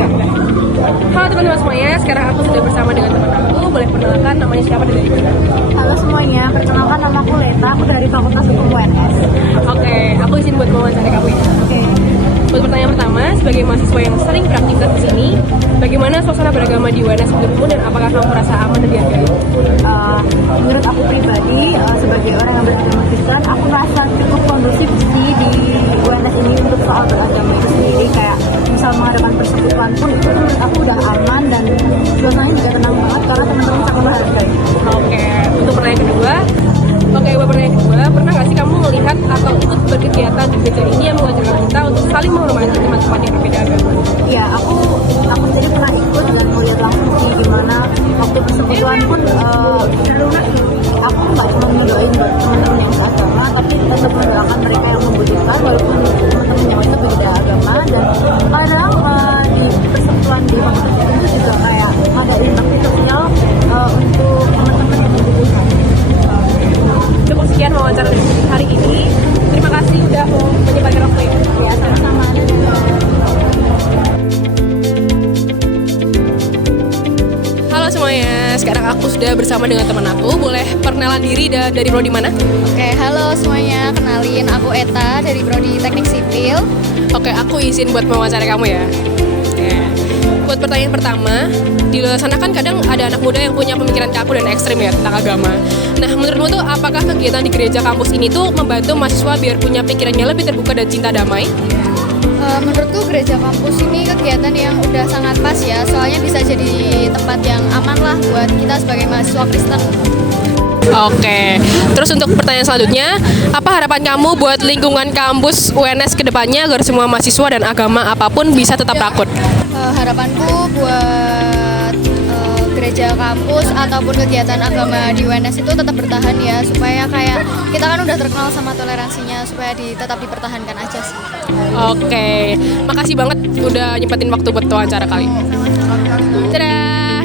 Halo teman-teman semuanya, sekarang aku sudah bersama dengan teman aku. Boleh perkenalkan namanya siapa dan dari mana? Halo semuanya, perkenalkan nama aku Leta, aku dari Fakultas Hukum UNS. Oke, aku izin buat mewawancara kamu ya. Oke. Buat pertanyaan pertama, sebagai mahasiswa yang sering beraktivitas di sini, bagaimana suasana beragama di UNS menurutmu dan apakah kamu merasa aman dan dihargai? Menurut aku pribadi, sebagai orang yang beragama Kristen, aku merasa cukup kondusif sih di UNS ini untuk soal beragama itu sendiri. Kayak misal mengadakan persekutuan pun itu menurut aku udah aman dan suasananya juga tenang banget karena teman-teman sangat menghargai. Oke, untuk pertanyaan kedua, buat pertanyaan kedua, pernah nggak sih kamu melihat atau ikut berkegiatan di gereja ini yang mengajarkan kita untuk saling menghormati teman-teman yang berbeda agama? Iya, aku sendiri pernah ikut dan melihat langsung sih gimana waktu persekutuan pun aku nggak cuma ngedoain buat teman-teman yang seagama, tapi tetap mendoakan mereka yang membutuhkan walaupun teman-temannya itu berbeda agama. Dan kadang di persekutuan di fakultas itu juga kayak ada interaksi sosial untuk teman-teman yang membutuhkan. Cukup sekian wawancara dari hari ini. Terima kasih udah mau menyempatkan waktu ini. Ya, sama-sama. Halo semuanya, sekarang aku sudah bersama dengan teman aku. Boleh perkenalan diri dari prodi mana? Oke, halo semuanya. Kenalin, aku Eta dari Prodi Teknik Sipil. Oke, aku izin buat mewawancara kamu ya. Oke. Buat pertanyaan pertama, di luar sana kan kadang ada anak muda yang punya pemikiran kaku dan ekstrim ya tentang agama. Nah, menurutmu tuh apakah kegiatan di gereja kampus ini tuh membantu mahasiswa biar punya pikirannya lebih terbuka dan cinta damai? Menurutku gereja kampus ini kegiatan yang udah sangat pas ya, soalnya bisa jadi tempat yang aman lah buat kita sebagai mahasiswa Kristen. Oke, terus untuk pertanyaan selanjutnya, apa harapan kamu buat lingkungan kampus UNS kedepannya agar semua mahasiswa dan agama apapun bisa tetap takut? Harapanku buat gereja kampus ataupun kegiatan agama di UNS itu tetap bertahan ya, supaya kayak kita kan udah terkenal sama toleransinya, supaya tetap dipertahankan aja sih. Oke, makasih banget udah nyempetin waktu buat wawancara kali. Dadah.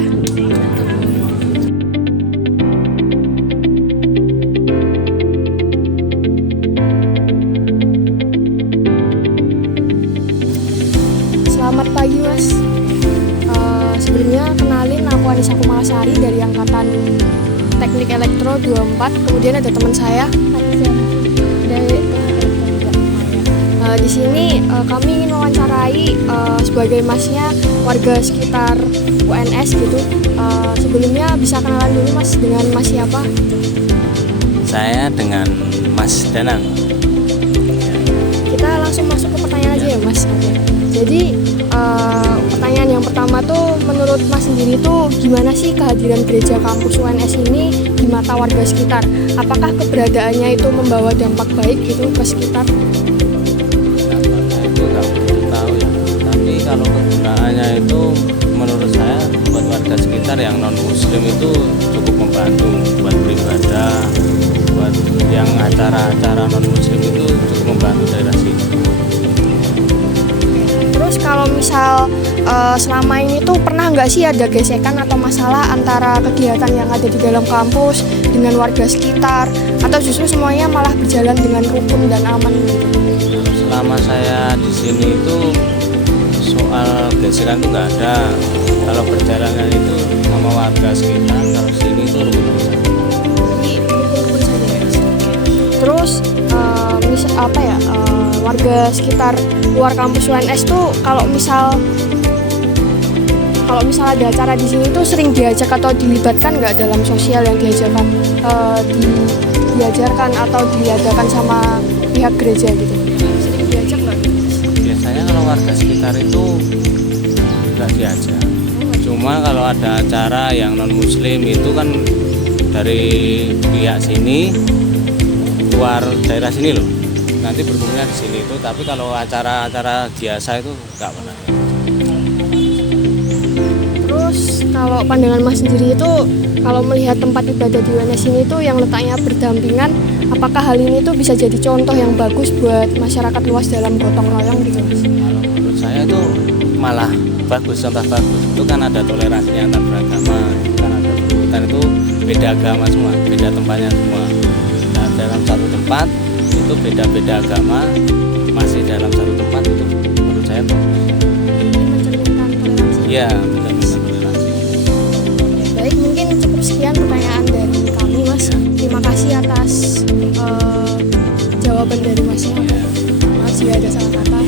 Selamat pagi Mas. Sebelumnya kenalin aku Anissa Kumalasari dari angkatan Teknik Elektro 24. Kemudian ada teman saya dari di sini kami ingin mewawancarai sebagai masnya warga sekitar UNS gitu. Sebelumnya bisa kenalan dulu Mas dengan Mas siapa? Saya dengan Mas Danang. Kita langsung masuk ke pertanyaan aja ya Mas. Jadi pertanyaan yang pertama tuh menurut Mas sendiri tuh gimana sih kehadiran gereja kampus UNS ini di mata warga sekitar? Apakah keberadaannya itu membawa dampak baik gitu ke sekitar? Itu nggak begitu tahu ya. Tapi kalau kegunaannya itu menurut saya buat warga sekitar yang non muslim itu cukup membantu buat beribadah, buat yang acara-acara non muslim itu cukup membantu daerah situ. Terus kalau misal selama ini tuh pernah nggak sih ada gesekan atau masalah antara kegiatan yang ada di dalam kampus dengan warga sekitar, atau justru semuanya malah berjalan dengan rukun dan aman gitu? Selama saya di sini itu soal gesekan itu nggak ada. Kalau perjalanan itu sama warga sekitar, kalau sini itu rukun saja. Rukun saja ya. Terus warga sekitar luar kampus UNS tuh kalau misal ada acara di sini tuh sering diajak atau dilibatkan nggak dalam sosial yang diajarkan atau diadakan sama pihak gereja gitu? Sering diajak nggak? Biasanya kalau warga sekitar itu nggak diajak. Cuma kalau ada acara yang non muslim itu kan dari pihak sini luar daerah sini loh, nanti berkumpulnya di sini itu. Tapi kalau acara-acara biasa itu nggak pernah. Terus kalau pandangan Mas sendiri itu kalau melihat tempat ibadah di UNS ini tuh yang letaknya berdampingan, apakah hal ini tuh bisa jadi contoh yang bagus buat masyarakat luas dalam gotong royong gitu Mas? Kalau menurut saya itu malah bagus, contoh bagus. Itu kan ada toleransi antar beragama, kan ada perbuatan itu beda agama semua, beda tempatnya semua. Nah, dalam satu tempat itu beda-beda agama masih dalam satu tempat, itu menurut saya bagus. Mencerminkan Ya, benar-benar toleransi. Baik, mungkin cukup sekian pertanyaan dari kami, Mas. Terima kasih atas jawaban dari Masnya. Maaf jika ada salah kata.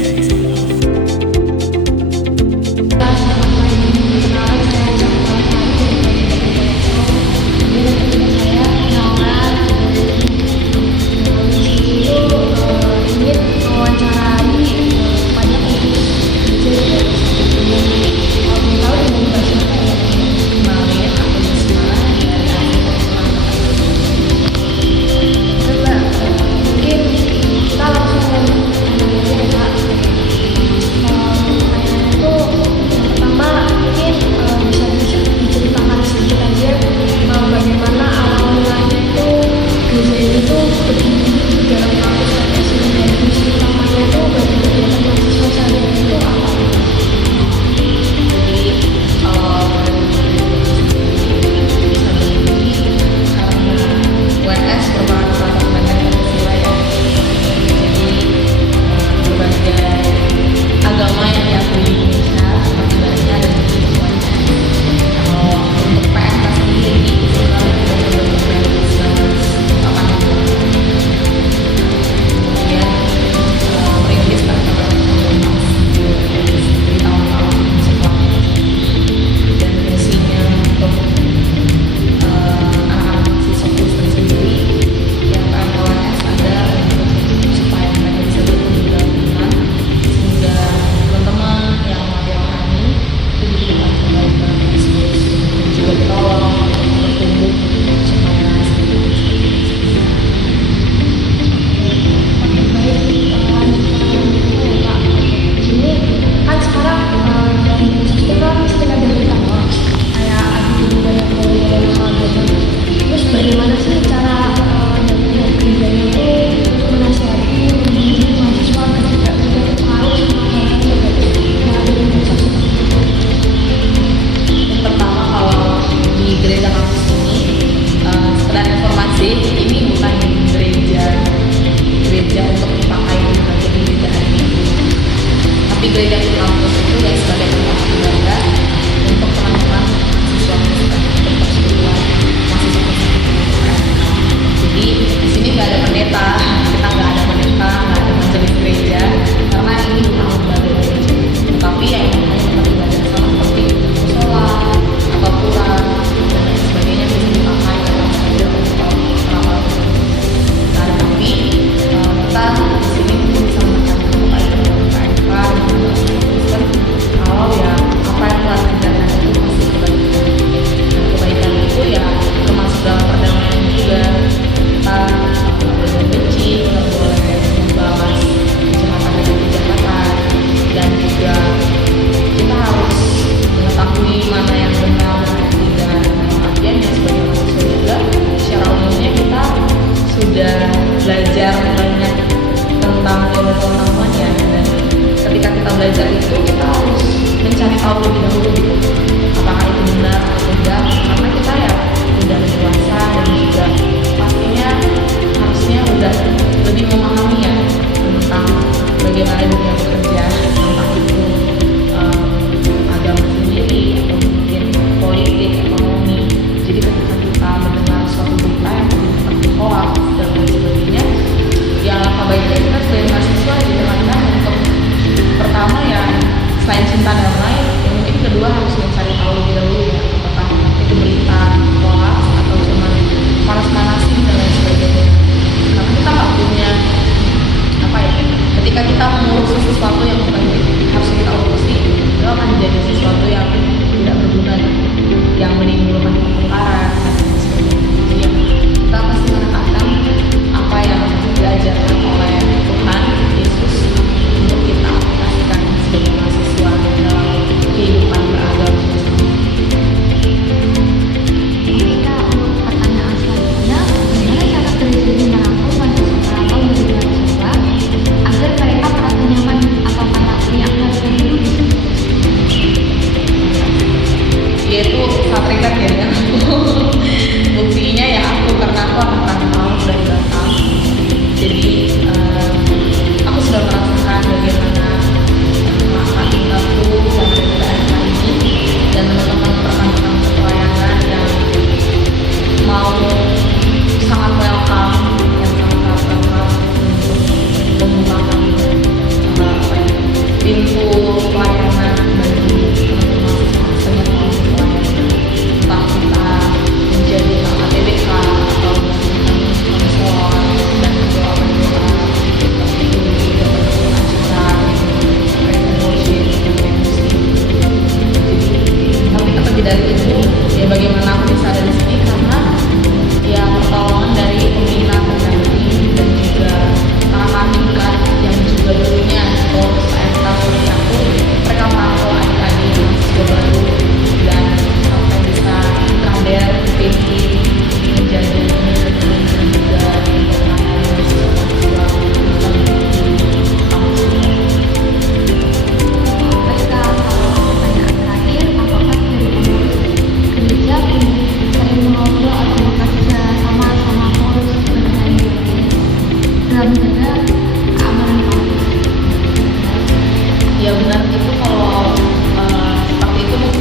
Yaitu saat relate ya dengan aku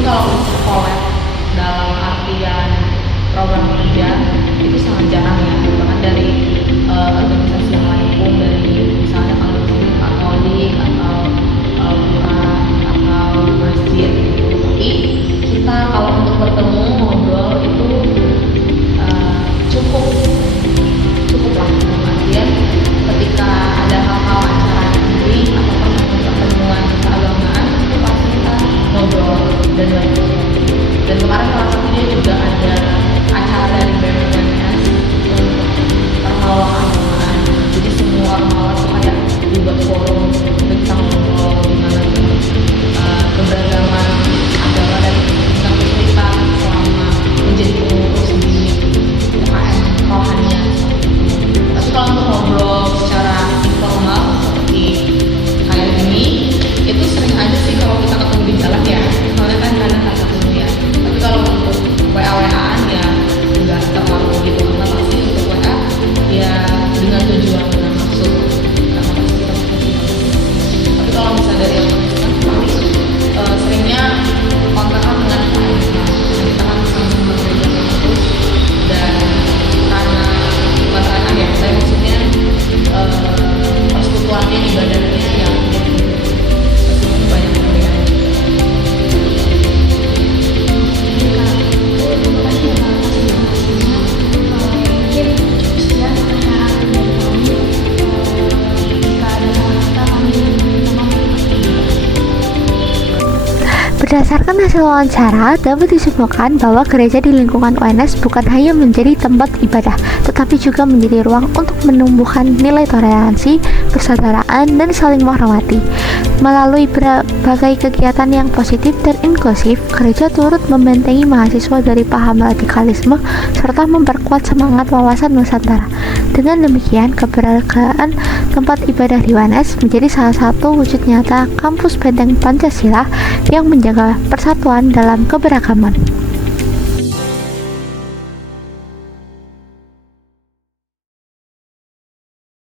kalau untuk collab dalam artian program kerja itu sangat jarang ya, bahkan dari organisasi yang lain pun, dari misalnya kalau Katolik atau Quran atau masjid gitu. Tapi kita kalau untuk bertemu ngobrol itu cukup lah, artian ketika ada hal-hal acara penting atau pertemuan keagamaan itu pasti kita ngobrol dan lain-lain. Dan kemarin salah satunya juga ada acara dari BMNS untuk permauan keagamaan. Jadi semua ormawa tuh kayak dibuat forum untuk kita ngobrol gimana keberagaman agama dan kita bercerita selama menjadi pengurus di UKM rohanian. Tapi kalau untuk ngobrol secara informal seperti kayak gini, itu sering aja sih kalau kita ketemu di jalan ya, soalnya kan kadang nggak ketemu ya. Tapi kalau untuk WA-WA-an ya nggak terlalu gitu, karena pasti untuk WA ya dengan tujuan dan maksud, karena pasti kita ketemu. Tapi kalau misalnya dari yang kan paling seringnya kontakkan dengan klien, kita kan sama-sama gereja kampus, dan karena bukan karena ya, saya maksudnya persekutuannya, ibadahnya yang banyak perbedaan. Berdasarkan hasil wawancara, dapat disimpulkan bahwa gereja di lingkungan UNS bukan hanya menjadi tempat ibadah, tetapi juga menjadi ruang untuk menumbuhkan nilai toleransi, persaudaraan, dan saling menghormati. Melalui berbagai kegiatan yang positif dan inklusif, gereja turut membentengi mahasiswa dari paham radikalisme serta memperkuat semangat wawasan Nusantara. Dengan demikian, keberadaan tempat ibadah di UNS menjadi salah satu wujud nyata kampus benteng Pancasila yang menjaga persatuan dalam keberagaman.